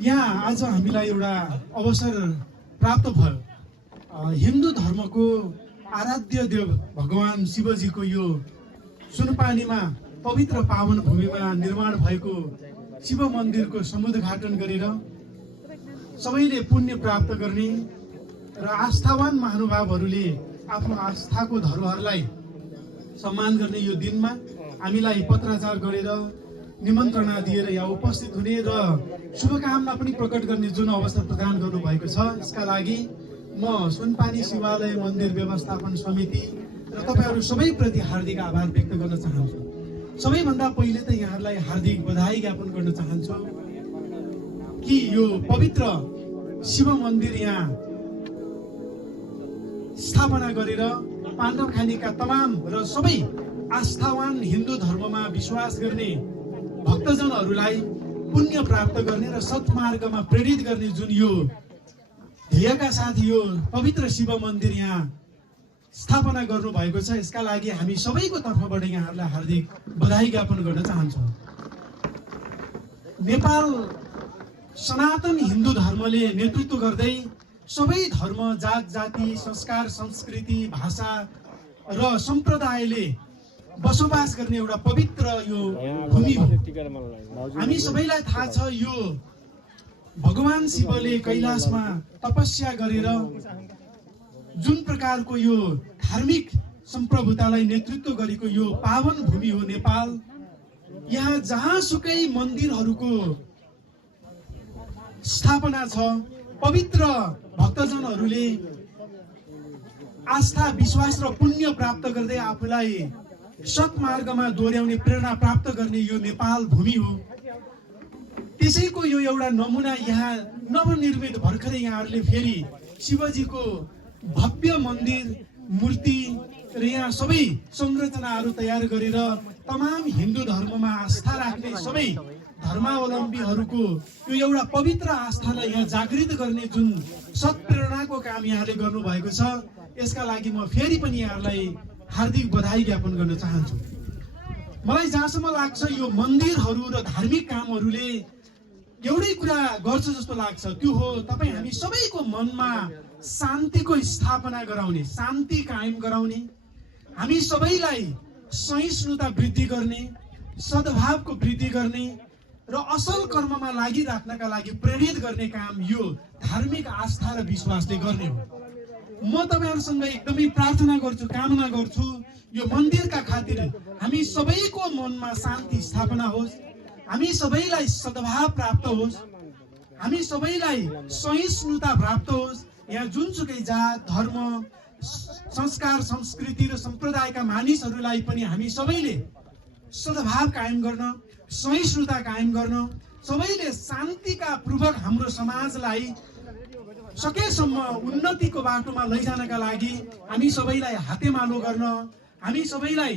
यहाँ आज हामीलाई एउटा अवसर प्राप्त भयो। हिन्दू धर्मको आराध्य देव भगवान शिवजीको यो सुनपानीमा पवित्र पावन भूमिमा निर्माण भएको शिव मन्दिरको समुद्घाटन गरेर सबैले पुण्य प्राप्त गर्ने र आस्थावान महानुभावहरूले आफ्नो आस्थाको धरोहरलाई सम्मान गर्ने यो दिनमा हामीलाई पत्राचार गरेर निमन्त्रणा दिएर यहाँ उपस्थित हुने र शुभकामना पनि प्रकट गर्ने जुन अवसर प्रदान गर्नुभएको छ, यसका लागि म सुनपानी शिवालय मन्दिर व्यवस्थापन समिति र तपाईहरू सबैप्रति हार्दिक आभार व्यक्त गर्न चाहन्छु। सबैभन्दा पहिले त यहाँहरूलाई हार्दिक बधाई ज्ञापन गर्न चाहन्छु कि यो पवित्र शिव मन्दिर यहाँ स्थापना गरेर पाण्डवखानीका तमाम र सबै आस्थावान हिन्दू धर्ममा विश्वास गर्ने भक्तजनहरूलाई पुण्य प्राप्त गर्ने र सत्मार्गमा प्रेरित गर्ने जुन यो ध्येयका साथ यो पवित्र शिव मन्दिर यहाँ स्थापना गर्नु भएको छ, यसका लागि हामी सबैको तर्फबाट यहाँहरूलाई हार्दिक बधाई ज्ञापन गर्न चाहन्छौँ। नेपाल सनातन हिन्दू धर्मले नेतृत्व गर्दै सबै धर्म, जात जाति, संस्कार, संस्कृति, भाषा र सम्प्रदायले बसोबास गर्ने एउटा पवित्र यो भूमि हो। हामी सबैलाई थाहा छ यो भगवान शिवले कैलाशमा तपस्या गरेर जुन प्रकारको यो धार्मिक सम्प्रभुतालाई नेतृत्व गरेको यो पावन भूमि हो नेपाल। यहाँ जहाँसुकै मन्दिरहरूको स्थापना छ, पवित्र भक्तजनहरूले आस्था, विश्वास र पुण्य प्राप्त गर्दै आफूलाई सत्मार्गमा दोहोर्याउने प्रेरणा प्राप्त गर्ने यो नेपाल भूमि हो। त्यसैको यो एउटा नमुना यहाँ नवनिर्मित भर्खरै यहाँहरूले फेरि शिवजीको भव्य मन्दिर, मूर्ति र यहाँ सबै संरचनाहरू तयार गरेर तमाम हिन्दू धर्ममा आस्था राख्ने सबै धर्मावलम्बीहरूको यो एउटा पवित्र आस्थालाई यहाँ जागृत गर्ने जुन सत्प्रेरणाको काम यहाँले गर्नुभएको छ, यसका लागि म फेरि पनि यहाँलाई हार्दिक बधाई ज्ञापन गर्न चाहन्छु। मलाई जहाँसम्म लाग्छ यो मन्दिरहरू र धार्मिक कामहरूले एउटै कुरा गर्छ जस्तो लाग्छ, त्यो हो तपाईँ हामी सबैको मनमा शान्तिको स्थापना गराउने, शान्ति कायम गराउने, हामी सबैलाई सहिष्णुता वृद्धि गर्ने, सद्भावको वृद्धि गर्ने र असल कर्ममा लागिराख्नका लागि प्रेरित गर्ने काम यो धार्मिक आस्था र विश्वासले गर्ने हो। म तपाईहरुसँग एकदमै प्रार्थना गर्छु, कामना गर्छु यो मन्दिरका खातिर हामी सबैको मनमा शान्ति स्थापना होस्, हामी सबैलाई सद्भाव प्राप्त होस्, हामी सबैलाई सहिष्णुता प्राप्त होस्। यहाँ जुनसुकै जात, धर्म, संस्कार, संस्कृति र सम्प्रदायका मानिसहरूलाई पनि हामी सबैले सद्भाव कायम गर्न, सहिष्णुता कायम गर्न, सबैले शान्तिका पूर्वक हाम्रो समाजलाई सकेसम्म उन्नतिको बाटोमा लैजानका लागि हामी सबैलाई हातेमालो गर्न, हामी सबैलाई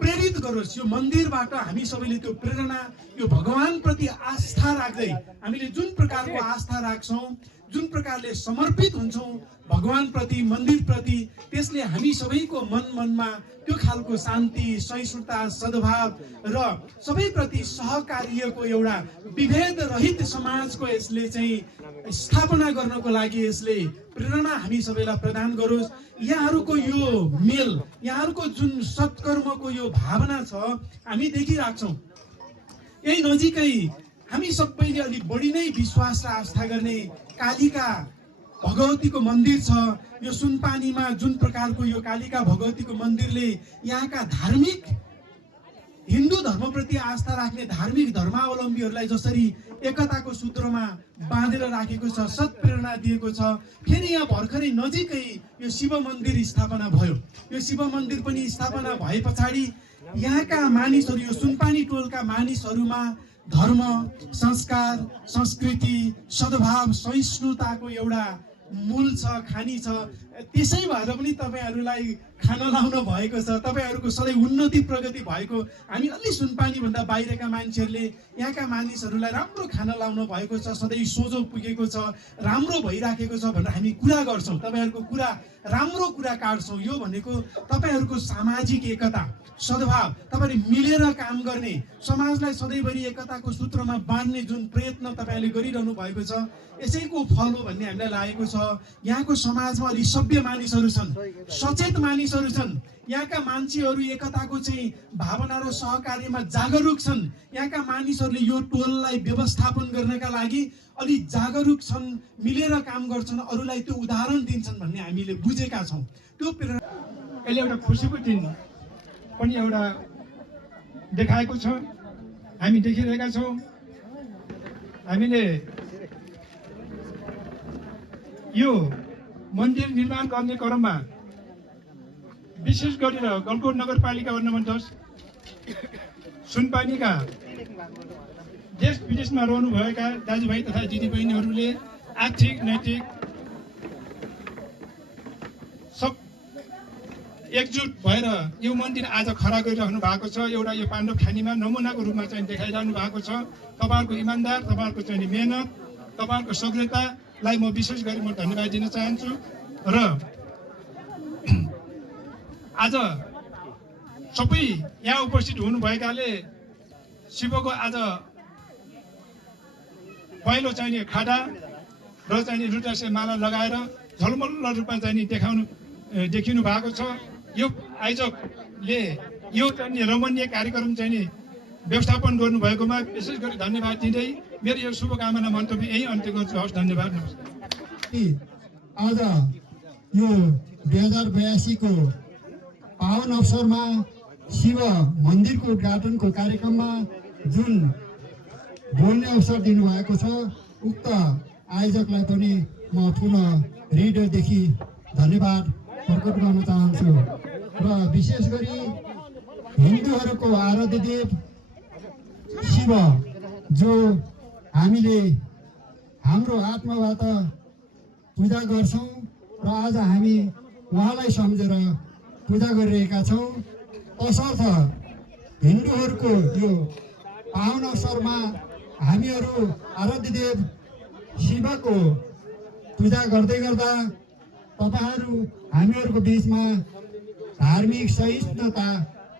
प्रेरित गरोस्। यो मन्दिरबाट हामी सबैले त्यो प्रेरणा, यो भगवानप्रति आस्था राख्दै हामीले जुन प्रकारको आस्था राख्छौँ, जुन प्रकारले समर्पित हुन्छौँ भगवानप्रति, मन्दिरप्रति, त्यसले हामी सबैको मनमा त्यो खालको शान्ति, सहिष्णुता, सद्भाव र सबैप्रति सहकार्यको एउटा विभेद रहित समाजको यसले चाहिँ स्थापना गर्नको लागि यसले प्रेरणा हामी सबैलाई प्रदान गरोस्। यहाँहरूको यो मेल, यहाँहरूको जुन सत्कर्मको यो भावना छ हामी देखिराख्छौँ। यही नजिकै हामी सबैले अलिक बढी नै विश्वास र आस्था गर्ने कालिका भगवतीको मन्दिर छ। यो सुनपानीमा जुन प्रकारको यो कालिका भगवतीको मन्दिरले यहाँका धार्मिक हिन्दू धर्मप्रति आस्था राख्ने धार्मिक धर्मावलम्बीहरूलाई जसरी एकताको सूत्रमा बाँधेर राखेको छ, सत्प्रेरणा दिएको छ, फेरि यहाँ भर्खरै नजिकै यो शिव मन्दिर स्थापना भयो। यो शिव मन्दिर पनि स्थापना भए पछाडि यहाँका मानिसहरू, यो सुनपानी टोलका मानिसहरूमा धर्म, संस्कार, संस्कृति, सद्भाव, सहिष्णुताको एउटा मूल छ, खानी छ। त्यसै भएर पनि तपाईहरूलाई खान लाउन भएको छ, तपाईँहरूको सधैँ उन्नति प्रगति भएको, हामी अलि सुनपानीभन्दा बाहिरका मान्छेहरूले यहाँका मानिसहरूलाई राम्रो खाना लाउन भएको छ, सधैँ सोझो पुगेको छ, राम्रो भइराखेको छ भनेर हामी कुरा गर्छौँ, तपाईँहरूको कुरा राम्रो कुरा काट्छौँ। यो भनेको तपाईँहरूको सामाजिक एकता, सद्भाव, तपाईँले मिलेर काम गर्ने, समाजलाई सधैँभरि एकताको सूत्रमा बाँध्ने जुन प्रयत्न तपाईँले गरिरहनु भएको छ, यसैको फल हो भन्ने हामीलाई लागेको छ। यहाँको समाजमा अलि सभ्य मानिसहरू छन्, सचेत मानिसहरू छन्, यहाँका मान्छेहरू एकताको चाहिँ भावना र सहकार्यमा जागरुक छन्, यहाँका मानिसहरूले यो टोललाई व्यवस्थापन गर्नका लागि अलि जागरुक छन्, मिलेर काम गर्छन्, अरूलाई त्यो उदाहरण दिन्छन् भन्ने हामीले बुझेका छौँ। त्यो प्रेरणा अहिले एउटा खुसीको दिन पनि एउटा देखाएको छ, हामी देखिरहेका छौँ। हामीले यो मन्दिर निर्माण गर्ने क्रममा विशेष गरेर गलकोट नगरपालिका नम्बर 10 सुनपानीका देश विदेशमा रहनुभएका दाजुभाइ तथा दिदीबहिनीहरूले आर्थिक नैतिक सब एकजुट भएर यो मन्दिर आज खडा गरिरहनु भएको छ। एउटा यो पाण्डव खानीमा नमुनाको रूपमा चाहिँ देखाइरहनु भएको छ। तपाईँहरूको इमान्दार, तपाईँहरूको चाहिँ मेहनत, तपाईँहरूको सक्रियतालाई म विशेष गरी म धन्यवाद दिन चाहन्छु। र आज सबै यहाँ उपस्थित हुनुभएकाले शिवको आज पहिलो चाहिने खाडा र चाहिने रुद्राक्ष माला लगाएर झलमल्ल रूपमा चाहिँ देखिनु भएको छ। यो आयोजकले यो चाहिँ रमणीय कार्यक्रम चाहिँ व्यवस्थापन गर्नुभएकोमा विशेष गरी धन्यवाद दिँदै मेरो यो शुभकामना मन्तव्य यही अन्त्य गर्छु। हस्, धन्यवाद, नमस्कार। आज यो 2082 को पावन अवसरमा शिव मन्दिरको उद्घाटनको कार्यक्रममा जुन बोल्ने अवसर दिनुभएको छ, उक्त आयोजकलाई पनि म पुनः हृदयदेखि धन्यवाद प्रकट गर्न चाहन्छु। र विशेष गरी हिन्दूहरूको आराध्य देव शिव, जो हामीले हाम्रो आत्माबाट पूजा गर्छौँ र आज हामी उहाँलाई सम्झेर पूजा गरिरहेका छौँ। तसर्थ हिन्दूहरूको यो पावन अवसरमा हामीहरू आराध्य देव शिवको पूजा गर्दै गर्दा तपाईँहरू हामीहरूको बिचमा धार्मिक सहिष्णुता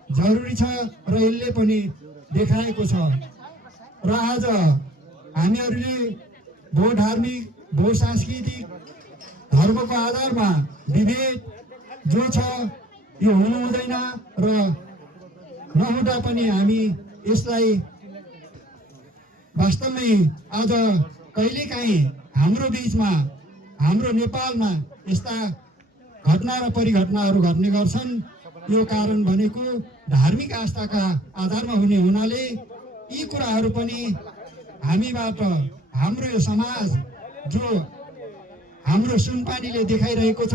जरुरी छ र यसले पनि देखाएको छ। र आज हामीहरूले बहुधार्मिक, बहुसांस्कृतिक धर्मको आधारमा विभेद जो छ यो हुनु हुँदैन र नहुँदा पनि हामी यसलाई वास्तवमै आज कहिलेकाहीँ हाम्रो बिचमा, हाम्रो नेपालमा यस्ता घटना र परिघटनाहरू घट्ने गर्छन्। यो कारण भनेको धार्मिक आस्थाका आधारमा हुने हुनाले यी कुराहरू पनि हामीबाट हाम्रो यो समाज जो हाम्रो सुनपानीले देखाइरहेको छ,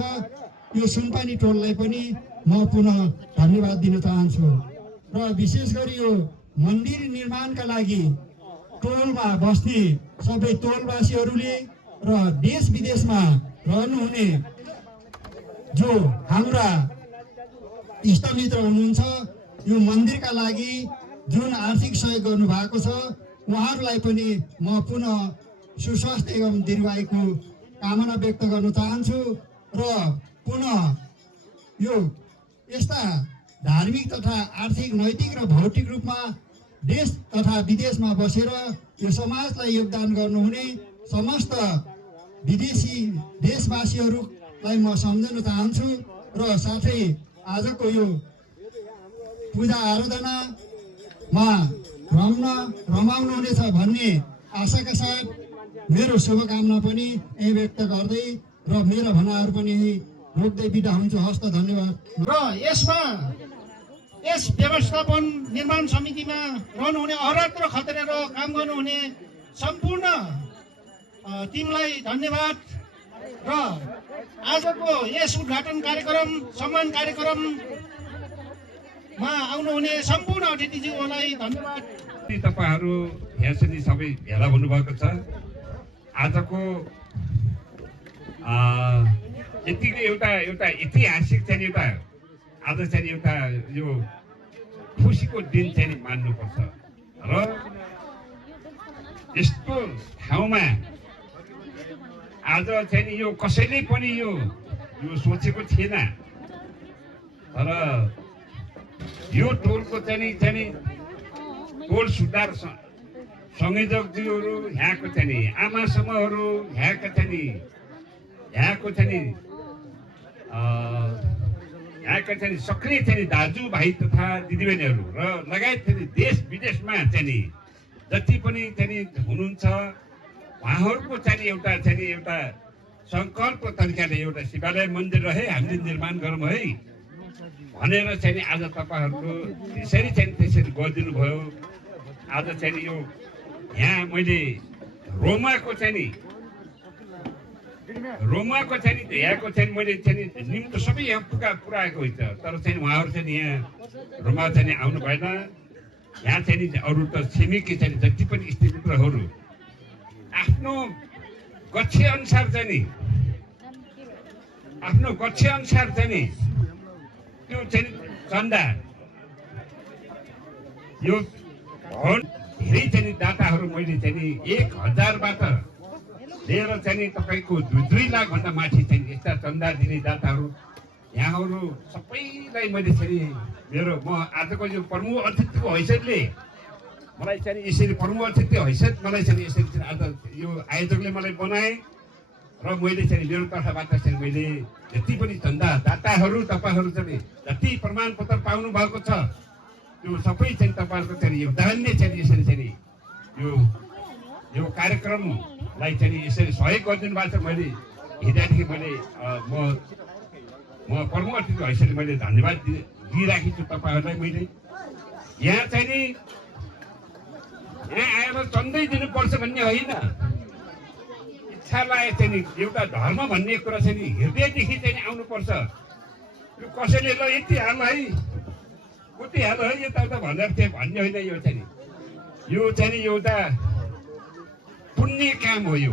यो सुनपानी टोललाई पनि म पुनः धन्यवाद दिन चाहन्छु। र विशेष गरी यो मन्दिर निर्माणका लागि टोलमा बस्ने सबै टोलवासीहरूले र देश विदेशमा रहनुहुने जो हाम्रा इष्टमित्र हुनुहुन्छ, यो मन्दिरका लागि जुन आर्थिक सहयोग गर्नुभएको छ, उहाँहरूलाई पनि म पुनः सुस्वास्थ्य एवं दीर्घायुको कामना व्यक्त गर्न चाहन्छु। र पुनः यो यस्ता धार्मिक तथा आर्थिक, नैतिक र भौतिक रूपमा देश तथा विदेशमा बसेर यो समाजलाई योगदान गर्नुहुने समस्त विदेशी देशवासीहरूलाई म सम्झन चाहन्छु। र साथै आजको यो पूजा आराधनामा रमाउनुहुनेछ भन्ने आशाका साथ मेरो शुभकामना पनि यही व्यक्त गर्दै र मेरो भनाइहरू पनि रोक्दै बिदा हुन्छु। हस्त, धन्यवाद। र यसमा यस व्यवस्थापन निर्माण समितिमा रहनुहुने अहरत र खतरेर काम गर्नुहुने सम्पूर्ण टिमलाई धन्यवाद। र आजको यस उद्घाटन कार्यक्रम, सम्मान कार्यक्रममा आउनुहुने सम्पूर्ण अतिथिज्यूहरूलाई धन्यवाद। तपाईहरू यहाँसम्म सबै भेला हुनुभएको छ। आजको यतिकै एउटा ऐतिहासिक चाहिँ एउटा आज चाहिँ एउटा यो खुसीको दिन चाहिँ मान्नुपर्छ र यस्तो ठाउँमा आज चाहिँ यो कसैले पनि यो सोचेको थिएन तर यो टोलको चाहिँ टोल सुधार संयोजकज्यूहरू यहाँको चाहिँ आमा समूहहरू यहाँको चाहिँ सक्रिय चाहिँ दाजुभाइ तथा दिदीबहिनीहरू र लगायत देश विदेशमा चाहिँ जति पनि चाहिँ हुनुहुन्छ उहाँहरूको चाहिँ एउटा सङ्कल्प तरिकाले एउटा शिवालय मन्दिर रहे हामीले निर्माण गरौँ है भनेर चाहिँ आज तपाईँहरूको त्यसरी गरिदिनु भयो। आज चाहिँ यो यहाँ मैले रोमाको चाहिँ यहाँको चाहिँ मैले चाहिँ निम्तो सबै यहाँ पुऱ्याएको हुन्छ तर चाहिँ उहाँहरू चाहिँ यहाँ रोमा चाहिँ आउनु भएन। यहाँ चाहिँ अरू त छिमेकी चाहिँ जति पनि स्त्रीमित्रहरू आफ्नो गच्छे अनुसार चाहिँ त्यो चाहिँ चन्दा यो धेरै चाहिँ दाताहरू मैले चाहिँ 1000बाट लिएर चाहिँ तपाईँको 2 लाखभन्दा माथि चाहिँ यस्ता चन्दा दिने दाताहरू यहाँहरू सबैलाई मैले चाहिँ म आजको यो प्रमुख अतिथिको हैसियतले मलाई चाहिँ यसरी प्रमुख अतिथि हैसियत मलाई चाहिँ यसरी आज यो आयोजकले मलाई बनाए र मैले चाहिँ मेरो तर्फबाट चाहिँ मैले जति पनि चन्दा दाताहरू तपाईँहरू चाहिँ जति प्रमाणपत्र पाउनु भएको छ त्यो सबै चाहिँ तपाईँहरूको चाहिँ योगदानले चाहिँ यसरी चाहिँ यो कार्यक्रमलाई चाहिँ यसरी सहयोग गरिदिनु भएको छ। मैले हिजोदेखि मैले म प्रमुख अतिथिको हैसियतले मैले धन्यवाद दिइराखेको छु तपाईँहरूलाई। मैले यहाँ चाहिँ यहाँ आएर चन्दै दिनुपर्छ भन्ने होइन, इच्छालाई चाहिँ एउटा धर्म भन्ने कुरा चाहिँ हृदयदेखि चाहिँ आउनुपर्छ। यो कसैले ल यति हाल है उति हाल है यताउता भनेर चाहिँ भन्ने होइन। यो चाहिँ एउटा पुण्य काम हो। यो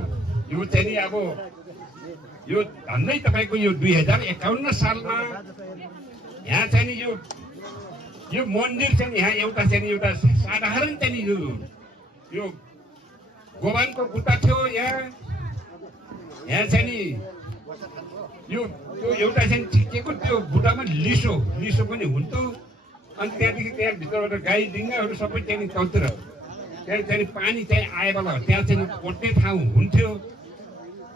चाहिँ अब यो झन्डै तपाईँको यो 2051 सालमा यहाँ चाहिँ यो मन्दिर चाहिँ यहाँ एउटा साधारण चाहिँ यो गोबानको बुट्टा थियो। यहाँ चाहिँ यो एउटा चाहिँ ठिकेको त्यो बुट्टामा लिसो पनि हुन्थ्यो। अनि त्यहाँदेखि त्यहाँ भित्रबाट गाई डिङ्गाहरू सबै चाहिँ चल्थ्यो। त्यहाँ चाहिँ पानी चाहिँ आए बेला त्यहाँ चाहिँ पट्ने ठाउँ हुन्थ्यो।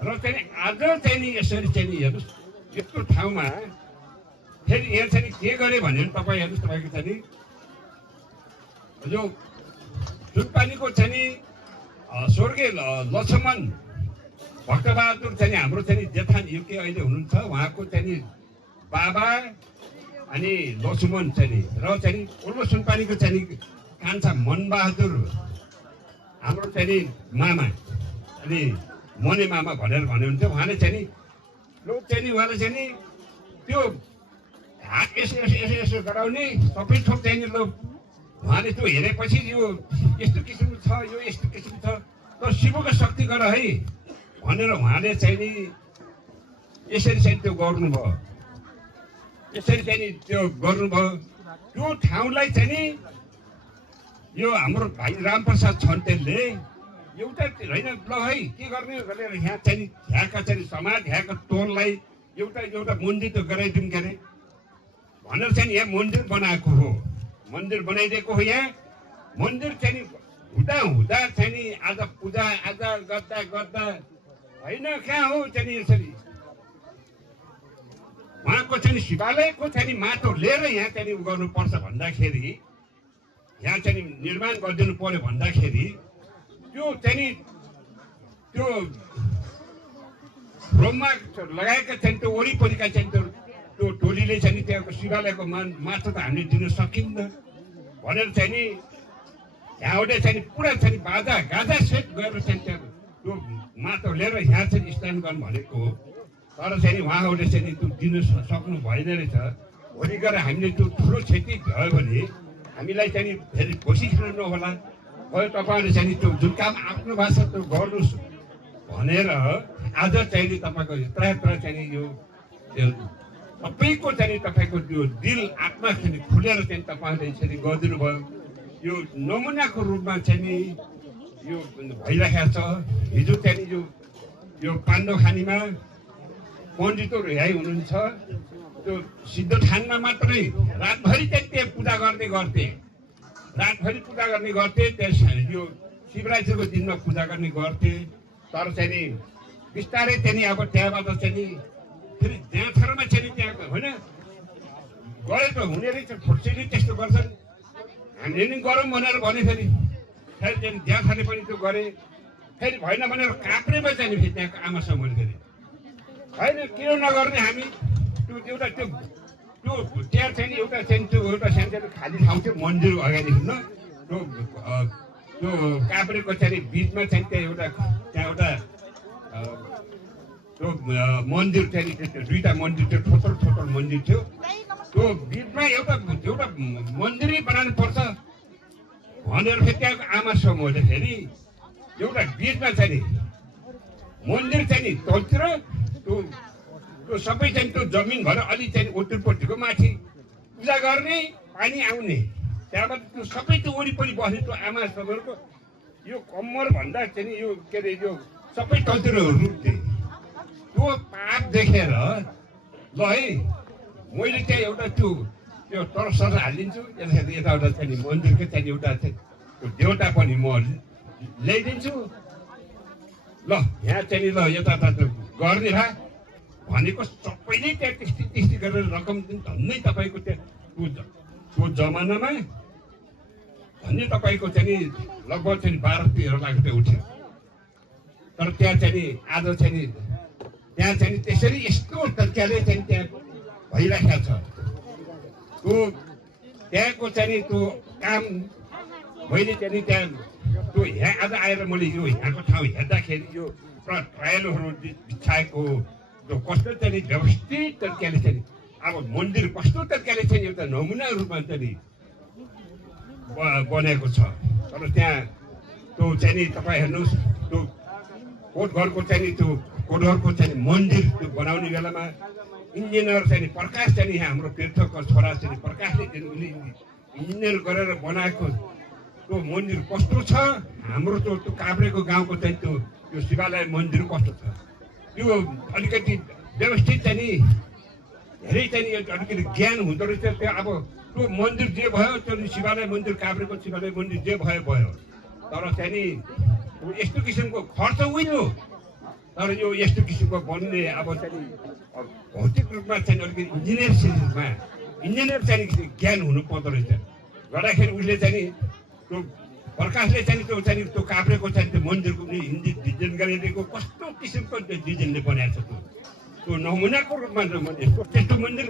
र चाहिँ आज चाहिँ यसरी चाहिँ हेर्नुहोस् यस्तो ठाउँमा फेरि यहाँ चाहिँ के गरे भने तपाईँ हेर्नुहोस् तपाईँको चाहिँ यो जुनपानीको चाहिँ स्वर्गीय लक्ष्मण भक्तबहादुर चाहिँ हाम्रो चाहिँ जेठा युके अहिले हुनुहुन्छ उहाँको चाहिँ बाबा अनि लक्ष्मण चाहिँ र चाहिँ उल्लो सुनपानीको चाहिँ कान्छा मनबहादुर हाम्रो चाहिँ मामा अनि मने मामा भनेर भन्नुहुन्थ्यो। उहाँले चाहिँ उहाँले चाहिँ त्यो हात यसो गराउने सबै थोक चाहिँ उहाँले त्यो हेरेपछि यो यस्तो किसिमको छ यो यस्तो किसिमको छ त शिवको शक्ति गर है भनेर उहाँले चाहिँ नि यसरी चाहिँ त्यो गर्नुभयो। यसरी चाहिँ त्यो गर्नुभयो। त्यो ठाउँलाई चाहिँ नि यो हाम्रो भाइ रामप्रसाद छन्तेलले एउटा होइन ल है के गर्ने भनेर यहाँ चाहिँ यहाँका चाहिँ समाज यहाँको टोललाई एउटा मन्दिर त गराइदिउँ के अरे भनेर चाहिँ यहाँ मन्दिर बनाएको हो। मन्दिर बनाइदिएको हो। यहाँ मन्दिर चाहिँ हुँदा चाहिँ नि आज पूजा आजा गर्दा होइन कहाँ हो चाहिँ यसरी उहाँको चाहिँ शिवालयको चाहिँ माटो लिएर यहाँ चाहिँ गर्नुपर्छ भन्दाखेरि यहाँ चाहिँ निर्माण गरिदिनु पर्यो भन्दाखेरि त्यो चाहिँ त्यो ब्रह्मा लगाएका चाहिँ त्यो वरिपरिका चाहिँ त्यो टोलीले चाहिँ त्यहाँको शिवालयको माटो त हामीले दिन सकिन्न भनेर चाहिँ नि यहाँबाट चाहिँ पुरा चाहिँ बाजा गाजा सेट गरेर चाहिँ त्यो माटो लिएर यहाँ चाहिँ स्ट्यान्ड गर्नु भनेको हो। तर चाहिँ उहाँहरूले चाहिँ त्यो दिन सक्नु भएन रहेछ। भोलि गएर हामीले त्यो ठुलो क्षति भयो भने हामीलाई चाहिँ फेरि खुसी खानु नहोला। भयो तपाईँहरूले चाहिँ त्यो जुन काम आफ्नो भाषा त्यो गर्नुहोस् भनेर आज चाहिँ तपाईँको यत्र चाहिँ यो सबैको चाहिँ तपाईँको त्यो दिल आत्मा चाहिँ खुलेर चाहिँ तपाईँहरूले यसरी गरिदिनु भयो। यो नमुनाको रूपमा चाहिँ नि यो भइरहेको छ। हिजो चाहिँ यो पाण्डोखानीमा पण्डितहरू यही हुनुहुन्छ, त्यो सिद्धठानमा मात्रै रातभरि चाहिँ त्यहाँ पूजा गर्ने गर्थे, रातभरि पूजा गर्ने गर्थे। त्यस यो शिवरात्रिको दिनमा पूजा गर्ने गर्थे। तर चाहिँ नि बिस्तारै चाहिँ अब त्यहाँबाट चाहिँ नि फेरि जहाँ थरमा चाहिँ नि त्यहाँ होइन गरे त हुने रहेछ, फुर्सीले त्यस्तो गर्छन्, हामीले नि गरौँ भनेर भने फेरि चाहिँ जहाँ थरले पनि त्यो गरे। फेरि भएन भनेर काप्रेमा जाने फेरि त्यहाँको आमासँग मैले फेरि होइन किन नगर्ने हामी। त्यो एउटा त्यो त्यहाँ चाहिँ एउटा चाहिँ त्यो एउटा सानो खाली ठाउँ थियो मन्दिर अगाडि न, त्यो काभ्रेको चाहिँ बिचमा चाहिँ त्यहाँ एउटा त्यो मन्दिर चाहिँ दुईवटा मन्दिर थियो, ठोटो मन्दिर थियो। त्यो बिचमा एउटा मन्दिरै बनाउनु पर्छ भनेर फेरि त्यहाँको आमासँग मैले फेरि एउटा बिचमा चाहिँ नि मन्दिर चाहिँ नि तलतिर त्यो सबै चाहिँ त्यो जमिन भएर अलि चाहिँ उत्तरपट्टिको माथि पूजा गर्ने पानी आउने, त्यहाँबाट त्यो सबै त्यो वरिपरि बस्ने त्यो आमासँगको यो कम्मर भन्दा चाहिँ यो के अरे यो सबै तलतिर रुप्थे। त्यो पाप देखेर ल है मैले त्यहाँ एउटा त्यो तरसर हालिदिन्छु, यताउता चाहिँ मन्दिरको चाहिँ एउटा त्यो देउता पनि म ल्याइदिन्छु ल यहाँ चाहिँ ल यताउता गर्ने भए भनेको सबैले त्यहाँ त्यस्तै गरेर रकम धन्नै तपाईँको त्यो जमानामा धन्य तपाईँको चाहिँ लगभग चाहिँ 12-13 लाख रुपियाँ उठ्यो। तर त्यहाँ चाहिँ आज चाहिँ त्यहाँ चाहिँ त्यसरी यस्तो तरिकाले चाहिँ त्यहाँ भइरहेको छ। त्यो त्यहाँको चाहिँ त्यो काम मैले चाहिँ त्यहाँ त्यो यहाँ आज आएर मैले यो यहाँको ठाउँ हेर्दाखेरि यो ट्रायलहरू बिछाएको त्यो कस्तो चाहिँ व्यवस्थित तरिकाले चाहिँ अब मन्दिर कस्तो तरिकाले चाहिँ एउटा नमुना रूपमा चाहिँ बनेको छ। तर त्यहाँ त्यो चाहिँ तपाईँ हेर्नुहोस् त्यो कोटघरको चाहिँ त्यो कोटघरको चाहिँ मन्दिर त्यो बनाउने बेलामा इन्जिनियर चाहिँ प्रकाश चाहिँ यहाँ हाम्रो तीर्थको छोरा चाहिँ प्रकाशले चाहिँ उसले इन्जिनियर गरेर बनाएको त्यो मन्दिर कस्तो छ। हाम्रो त्यो काभ्रेको गाउँको चाहिँ त्यो शिवालय मन्दिर कस्तो छ, त्यो अलिकति व्यवस्थित चाहिँ नि धेरै चाहिँ अलिकति ज्ञान हुँदो रहेछ। त्यो अब त्यो मन्दिर जे भयो त्यो शिवालय मन्दिर काभ्रेको शिवालय मन्दिर जे भयो तर चाहिँ नि यस्तो किसिमको खर्च उयो, तर यो यस्तो किसिमको बन्ने अब चाहिँ भौतिक रूपमा चाहिँ अलिकति इन्जिनियर चाहिँ ज्ञान हुनु पर्दो रहेछ। गर्दाखेरि उसले चाहिँ त्यो प्रकाशले चाहिँ त्यो काभ्रेको चाहिँ त्यो मन्दिरको डिजाइन गरिदिएको कस्तो किसिमको डिजाइनले बनाएको छ। त्यो नमुनाको रूपमा त्यस्तो मन्दिर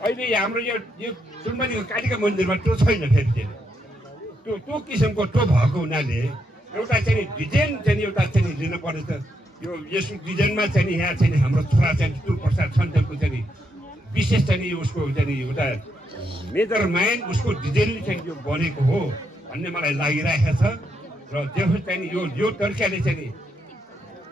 अहिले हाम्रो यो सुनबारीको कालिका मन्दिरमा त्यो छैन। फेरि चाहिँ त्यो किसिमको त्यो भएको हुनाले एउटा चाहिँ डिजाइन चाहिँ एउटा चाहिँ लिनु पर्ने छ। यो यसको डिजाइनमा चाहिँ यहाँ चाहिँ हाम्रो छोरा चाहिँ तुल प्रसाद छन्चलको चाहिँ विशेष चाहिँ उसको चाहिँ एउटा मेजर माइन्ड उसको डिजाइनले चाहिँ यो बनेको हो भन्ने मलाई लागिरहेको छ। र त्यो चाहिँ यो तरिकाले चाहिँ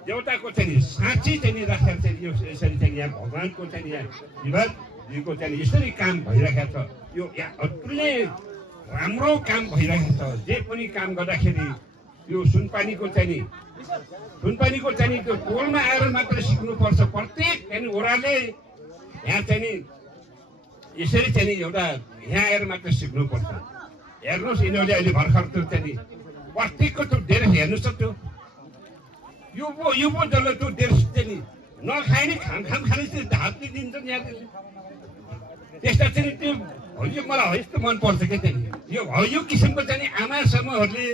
देउताको चाहिँ साँच्ची चाहिँ राखेर चाहिँ यो यसरी चाहिँ यहाँ भगवान्को चाहिँ यहाँ शिवजीको चाहिँ यसरी काम भइरहेको छ। यो यहाँ अतुल्य राम्रो काम भइरहेको छ। जे पनि काम गर्दाखेरि यो सुनपानीको चाहिँ त्यो टोलमा आएर मात्र सिक्नुपर्छ। प्रत्येक चाहिँ ओडाले यहाँ चाहिँ यसरी चाहिँ एउटा यहाँ आएर मात्र सिक्नुपर्छ। हेर्नुहोस् यिनीहरूले अहिले भर्खर त्यो चाहिँ प्रत्येकको त्यो डेर हेर्नुहोस् त त्यो यो पो जसले त्यो डेर चाहिँ नखाए नि खाम खाने चाहिँ हातले दिन्छन् यहाँ त्यस्ता चाहिँ त्यो यो मलाई यस्तो मनपर्छ क्या चाहिँ यो किसिमको चाहिँ आमा समूहहरूले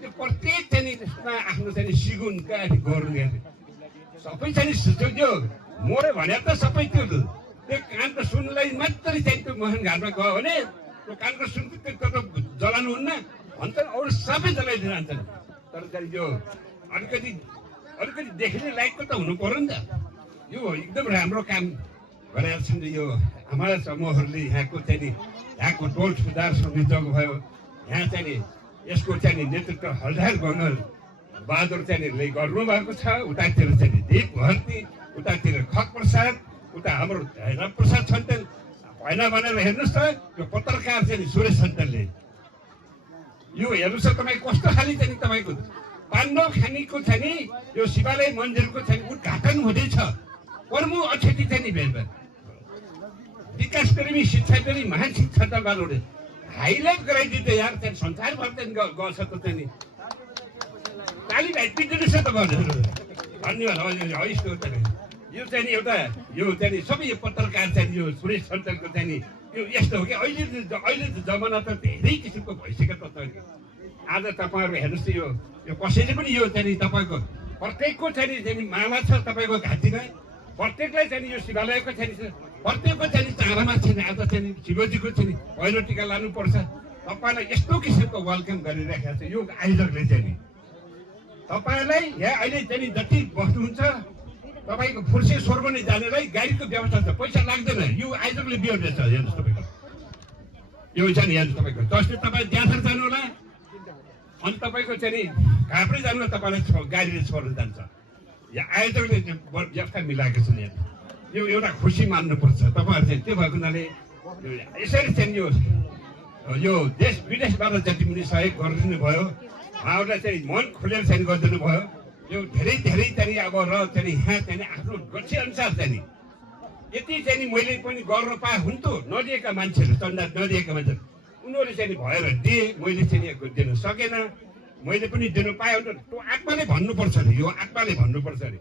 त्यो प्रत्येक चाहिँ त्यसमा आफ्नो चाहिँ सिगुन गर्नु सबै चाहिँ त्यो मोरे भने त सबै त्यो कानको सुनलाई मात्रै चाहिँ त्यो मोहन घाटमा गयो भने त्यो कानको सुनको त्यो जलाउनुहुन्न भन्छन्, अरू सबै जलाइदिनु हान्छन्। तर चाहिँ यो अलिकति देख्ने लायकको त हुनु पर्यो नि त। यो एकदम राम्रो काम गरेका छन् यो हाम्रा समूहहरूले। यहाँको टोल सुधार समितिको भयो, यहाँ चाहिँ यसको चाहिँ नेतृत्व हलदार गङ्गल बहादुर चाहिँ गर्नु भएको छ। उतातिर चाहिँ दीप भर्ती, उतातिर खक प्रसाद उता हाम्रो प्रसाद सन्तेल भएन भनेर हेर्नुहोस् त यो पत्रकार चाहिँ सुरेश सन्तेलले यो हेर्नुहोस् त तपाईँ कस्तो खाली चाहिँ तपाईँको पाण्डव खानीको छ नि यो शिवालय मन्दिरको चाहिँ उद्घाटन हुँदैछ प्रमुख अतिथि चाहिँ नि विकास प्रेमी शिक्षा प्रेमी महान शिक्षा दलहरूले हाइलाइट गराइदिँदै यार त्यहाँ संसारभर चाहिँ गर्छ त चाहिँ ताली भाइ पिटिनुहोस् न तपाईँहरू धन्यवाद यस्तो यो चाहिँ नि एउटा यो चाहिँ नि सबै यो पत्रकार चाहिँ यो सुरेश सन्तेलको चाहिँ नि यो यस्तो हो कि अहिले जमाना त धेरै किसिमको भइसक्यो त आज तपाईँहरू हेर्नुहोस् त यो कसैले पनि यो चाहिँ नि तपाईँको प्रत्येकको चाहिँ नि माला छ तपाईँको घाँटीमा प्रत्येकलाई चाहिँ यो शिवालयको चाहिँ प्रत्येकको चाहिँ चारामा चाहिँ आज चाहिँ शिवजीको चाहिँ पहिलो टिका लानुपर्छ तपाईँलाई यस्तो किसिमको वेलकम गरिराखेको छ यो आयोजकले चाहिँ नि तपाईँलाई यहाँ अहिले चाहिँ जति बस्नुहुन्छ तपाईँको फुर्से स्वर्ग नै जानेलाई गाडीको व्यवस्था छ पैसा लाग्दैन यो आयोजकले बिहोर्दैछ हेर्नुहोस् तपाईँको यो छ नि हेर्नुहोस् तपाईँको जस्तै तपाईँ ज्याथर जानु होला अनि तपाईँको चाहिँ नि घाप्रै जानु तपाईँलाई गाडीले छोड्नु जान्छ यहाँ आयोजकले व्यवस्था मिलाएको छ नि यो एउटा खुसी मान्नुपर्छ तपाईँहरू चाहिँ त्यो भएको हुनाले यसरी चाहिँ यो देश विदेशबाट जति पनि सहयोग गरिदिनु भयो उहाँहरूलाई चाहिँ मन खुलेर चाहिँ गरिदिनु भयो यो धेरै धेरै चाहिँ अब र चाहिँ यहाँ चाहिँ आफ्नो गच्छे अनुसार चाहिँ नि यति चाहिँ नि मैले पनि गर्न पाए हुन्थ्यो नदिएका मान्छेहरू चन्दा नदिएका मान्छेहरू उनीहरूले चाहिँ भएर दिए मैले चाहिँ दिनु सकेन मैले पनि दिनु पाएँ भने त्यो आत्माले भन्नुपर्छ नि यो आत्माले भन्नुपर्छ नि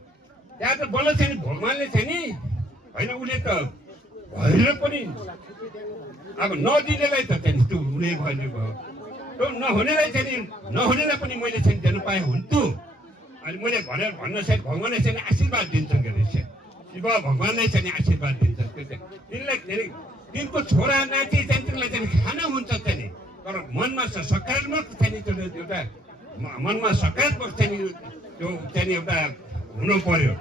त्यहाँ त बल्ल चाहिँ भगवान्ले चाहिँ नि होइन उसले त भएर पनि अब नदिनेलाई त चाहिँ त्यो हुने भयो त्यो नहुनेलाई चाहिँ नहुनेलाई पनि मैले चाहिँ दिनु पाएँ हुन्थ्यो अनि मैले भनेर भन्न चाहिँ भगवान्ले चाहिँ आशीर्वाद दिन्छन् के रहेछ शिव भगवान्ले चाहिँ आशीर्वाद दिन्छन् त्यो चाहिँ तिनलाई तिनको छोरा नाति चाहिँ तिनलाई चाहिँ खाना हुन्छ चाहिँ तर मनमा सकारात्मक चाहिँ त्यो एउटा मनमा सकारात्मक चाहिँ त्यो चाहिँ एउटा हुनु पर्यो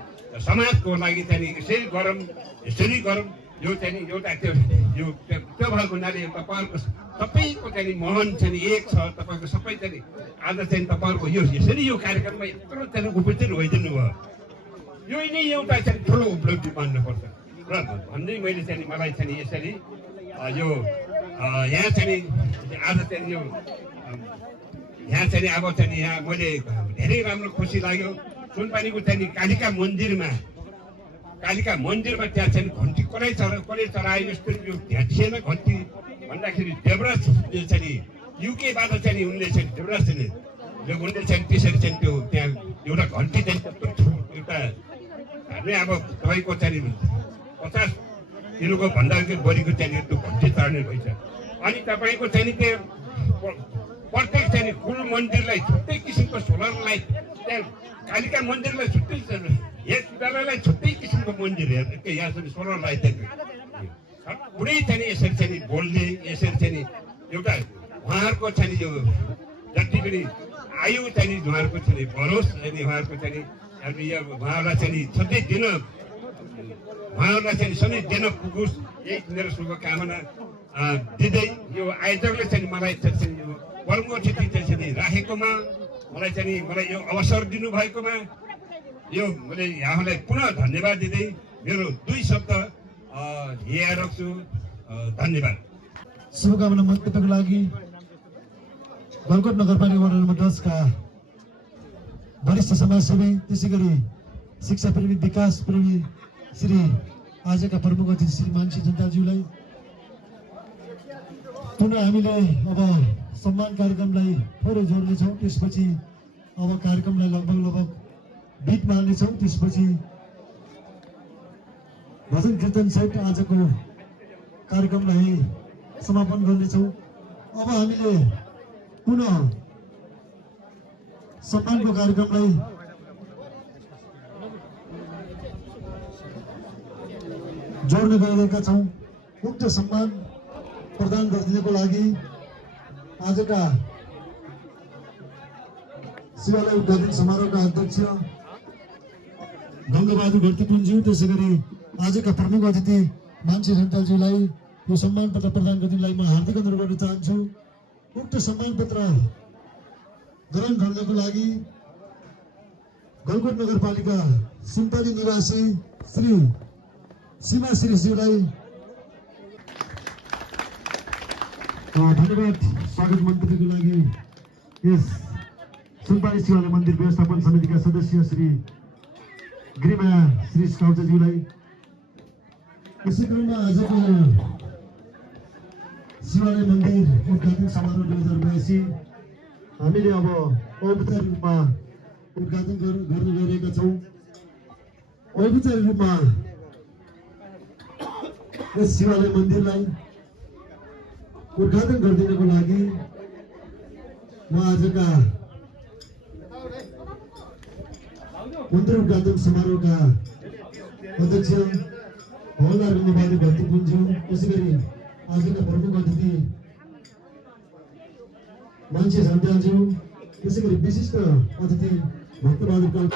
समाजको लागि चाहिँ यसरी गरौँ यो चाहिँ एउटा त्यो भएको हुनाले तपाईँहरूको सबैको चाहिँ महन चाहिँ एक छ तपाईँको सबै चाहिँ आज चाहिँ तपाईँहरूको यो यसरी यो कार्यक्रममा यत्रो चाहिँ उपस्थित भइदिनु भयो यो नै एउटा चाहिँ ठुलो उपलब्धि मान्नुपर्छ र भन्दै मैले चाहिँ मलाई चाहिँ यसरी यो यहाँ चाहिँ आज चाहिँ यो यहाँ चाहिँ अब चाहिँ यहाँ मैले धेरै राम्रो खुसी लाग्यो सुनपानीको चाहिँ कालिका मन्दिरमा त्यहाँ चाहिँ घन्टी कसले चढायो यस्तो यो त्यहाँ थिएन घन्टी भन्दाखेरि देवराज चाहिँ युकेबाट चाहिँ उनले चाहिँ देवराज उनले चाहिँ त्यसरी चाहिँ त्यो त्यहाँ एउटा घन्टी चाहिँ एउटा अब तपाईँको चाहिँ 50 किलोको भन्दा बढीको चाहिँ त्यो घन्टी चढ्ने भइछ अनि तपाईँको चाहिँ त्यो प्रत्येक चाहिँ कुल मन्दिरलाई छुट्टै किसिमको सोलर लाइट त्यहाँ कालिका मन्दिरलाई छुट्टै यस विद्यालयलाई छुट्टै किसिमको मन्दिर यहाँ चाहिँ सोलर लाइट कुनै चाहिँ यसरी चाहिँ बोल्ने यसरी चाहिँ एउटा उहाँहरूको चाहिँ यो जति पनि आयु चाहिँ उहाँहरूको चाहिँ बढोस् अनि उहाँहरूको चाहिँ उहाँहरूलाई चाहिँ सधैँ दिन उहाँहरूलाई चाहिँ सधैँ दिन पुगोस् यही मेरो शुभकामना दिँदै यो आयोजकले चाहिँ मलाई चाहिँ यो प्रमुख अतिथि चाहिँ राखेकोमा मलाई यो अवसर दिनुभएकोमा यो मैले यहाँलाई पुनः धन्यवाद दिँदै मेरो 2 शब्द यहाँ राख्छु धन्यवाद। शुभकामना मन्तव्यको लागि गलकोट नगरपालिका वार्ड नम्बर 10 का वरिष्ठ समाजसेवी त्यसै गरी शिक्षा प्रेमी विकास प्रेमी श्री आजका प्रमुख अतिथि श्री मानसी जनताज्यूलाई पुनः हामीले अब सम्मान कार्यक्रमलाई थोरै जोड्नेछौँ त्यसपछि अब कार्यक्रमलाई लगभग बिट मार्नेछौँ त्यसपछि भजन कीर्तन सहित आजको कार्यक्रमलाई समापन गर्नेछौँ। अब हामीले पुनः सम्मानको कार्यक्रमलाई जोड्न गइरहेका छौँ। उक्त सम्मान प्रदान गरिदिनको लागि आजका शिवालय उद्घाटन समारोहका अध्यक्ष गङ्गबहादुर घरतीपुञ्ज्यू त्यसै गरी आजका प्रमुख अतिथि मानसी जनताज्यूलाई यो सम्मान पत्र प्रदान गर्नलाई म हार्दिक अनुरोध गर्न चाहन्छु। उक्त सम्मान पत्र ग्रहण गर्नको लागि गलकोट नगरपालिका सुनपानी निवासी श्री सीमा श्रीज्यूलाई धन्यवाद। स्वागत मन्तव्यको लागि यस सुनपानी शिवालय मन्दिर व्यवस्थापन समितिका सदस्य श्री गृहमाया श्री काउचाज्यूलाई। यसै क्रममा आजको शिवालय मन्दिर उद्घाटन समारोह 2082 हामीले अब औपचारिक रूपमा उद्घाटन गर्न गइरहेका छौँ। औपचारिक रूपमा यस शिवालय मन्दिरलाई उद्घाटन गरिदिनको लागि म आजका मन्दिर उद्घाटन समारोहका अध्यक्ष हवलदार रङ्गबहादुर भर्तीपुञ्ज्यू, त्यसैगरी आजका प्रमुख अतिथि मान्छे झन्डाज्यू, त्यसैगरी विशिष्ट अतिथि भक्तबहादुर पाल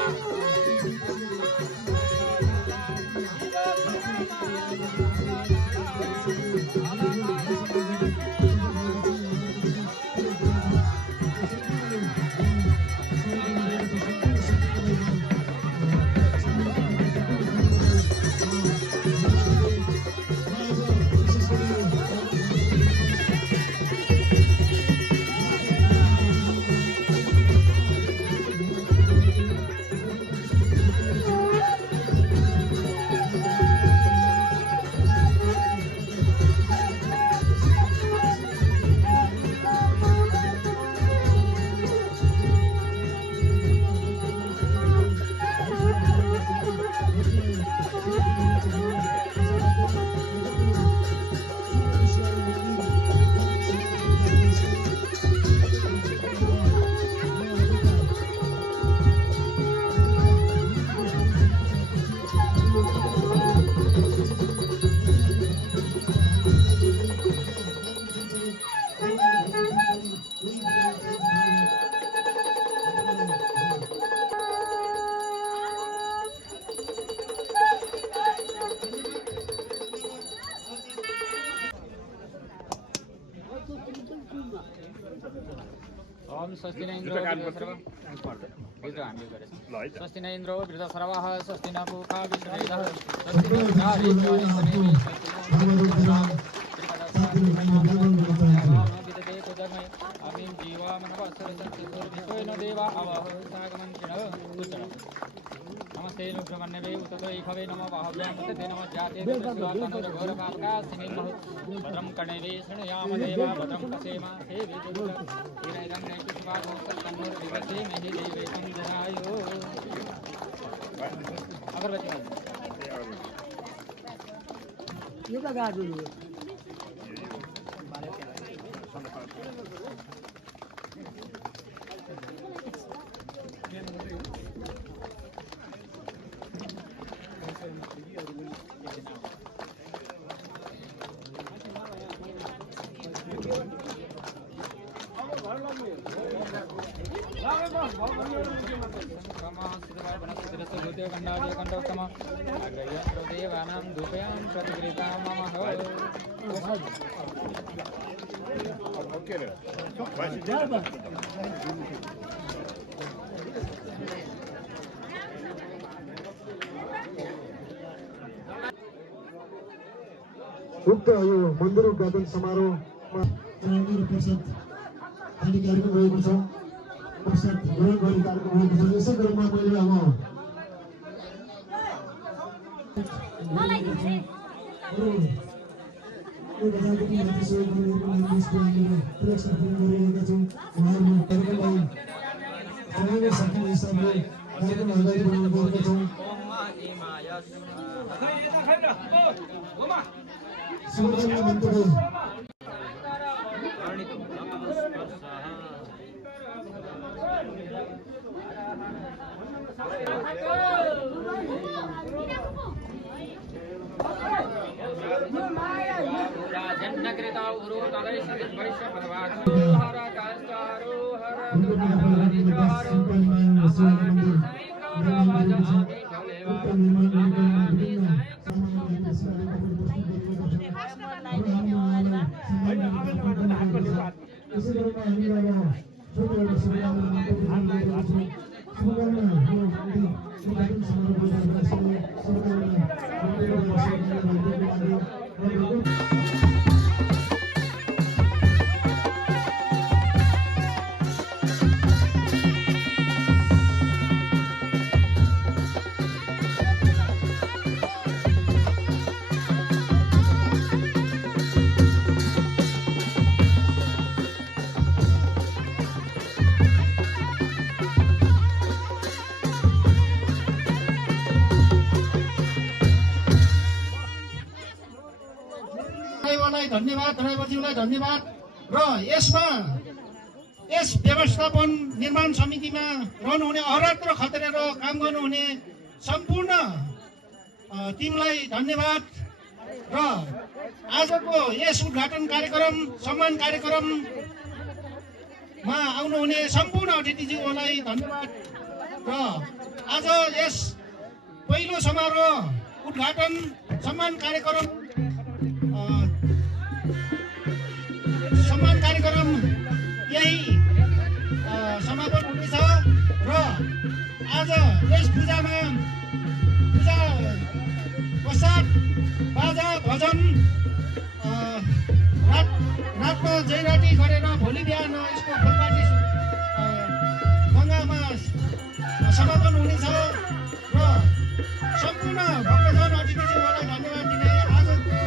स्वस्ति न इन्द्रो स्वस्ति न इन्द्रो वृद्ध सर्वाः स्वस्ति न पूषा विश्ववेदः स्वस्ति अमीं जीवा मनवस्सरसंसिद्धोर्भिषेण देवा अवह सागमन्त्रिणः नमस्ते नुभ्रमण्यवे उततो इखवे नमो बाहुभ्यां मुतते नमो जाते घोरकालकासिनीं भद्रं कर्णेवे शृणुयाम देवा भद्रं पश्येम सेवे जगुलम् पुष्पाभो सत्तन्नोर्विवसे मेहि देवे संजनायो अगरबत्ती ये लगा दो देवानां धूपयां प्रतिगृहीतां मम उक्त यो मन्दिर उद्घाटन समारोहमा प्रसाद खाने कार्यक्रम रहेको छ। प्रसाद ग्रहण गर्ने कार्यक्रम रहेको छ। यसै क्रममा मैले अब सकिने हिसाबले कार्यक्रम अगाडि बढाउन गएका छौँ। शुभकामना मन्तव्य राजन्नकृता उरो तदैषित वैश्य भगवान् हर काष्टारो हर निर्माण धन्यवाद, ड्राइभरज्यूलाई धन्यवाद। र यसमा यस व्यवस्थापन निर्माण समितिमा रहनुहुने अहरत र खतरेर काम गर्नुहुने सम्पूर्ण टिमलाई धन्यवाद। र आजको यस उद्घाटन कार्यक्रम सम्मान कार्यक्रममा आउनुहुने सम्पूर्ण अतिथिज्यूहरूलाई धन्यवाद। र आज यस पहिलो समारोह उद्घाटन सम्मान कार्यक्रम यही समापन हुनेछ। र आज यस पूजा पश्चात बाजा भजन रातमा जयराती गरेर भोलि बिहान यसको फुलपाती गङ्गामा समापन हुनेछ। र सम्पूर्ण भक्तजन अतिथिज्यूहरूलाई धन्यवाद दिने आजको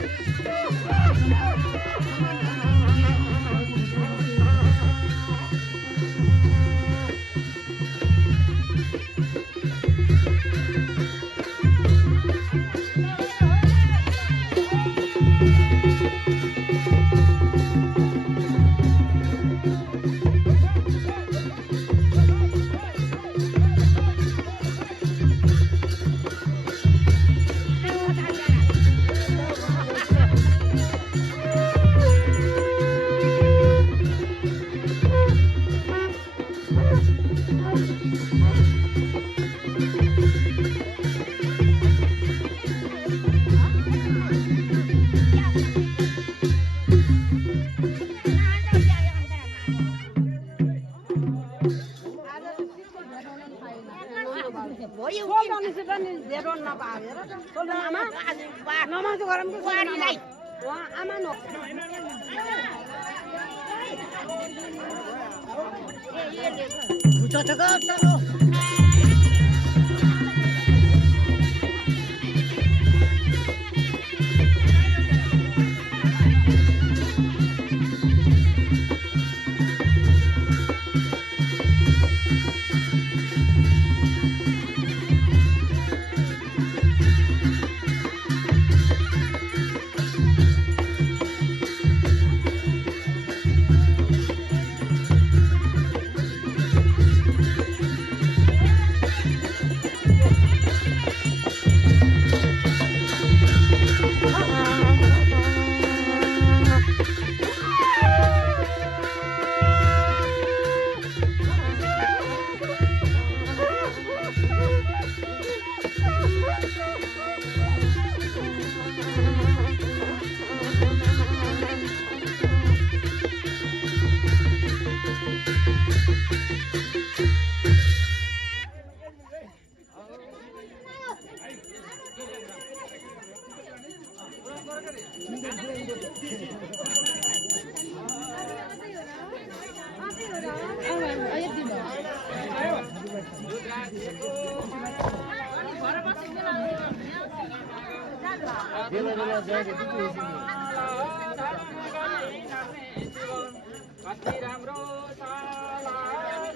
कति राम्रो साला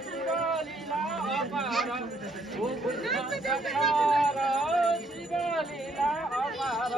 शिवलीला अपार शिवलीला अपार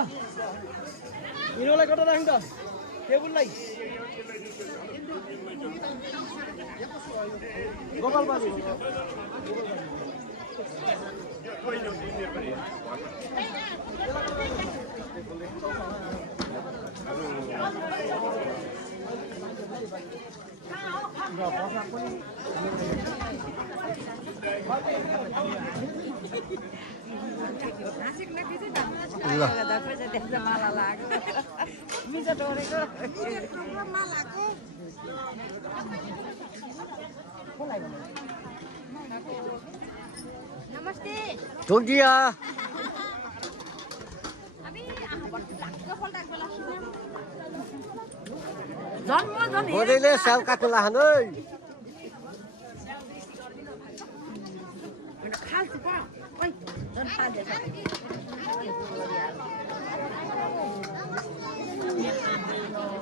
यिनीहरूलाई कता राख्नु त टेबुललाई गोपालबाबु नमस्ते जोगिया गोदैले स्याउ काट्नु लाहन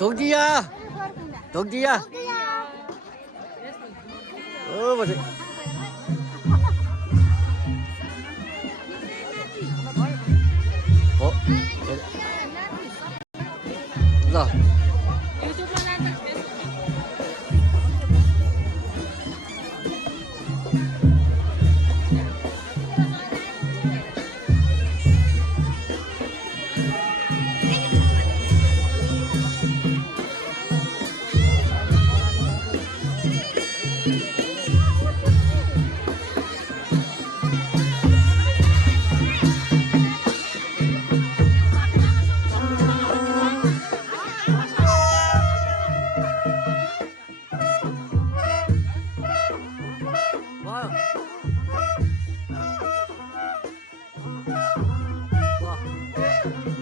जोगिया जोगिया ओ बजे ओ ल Wow.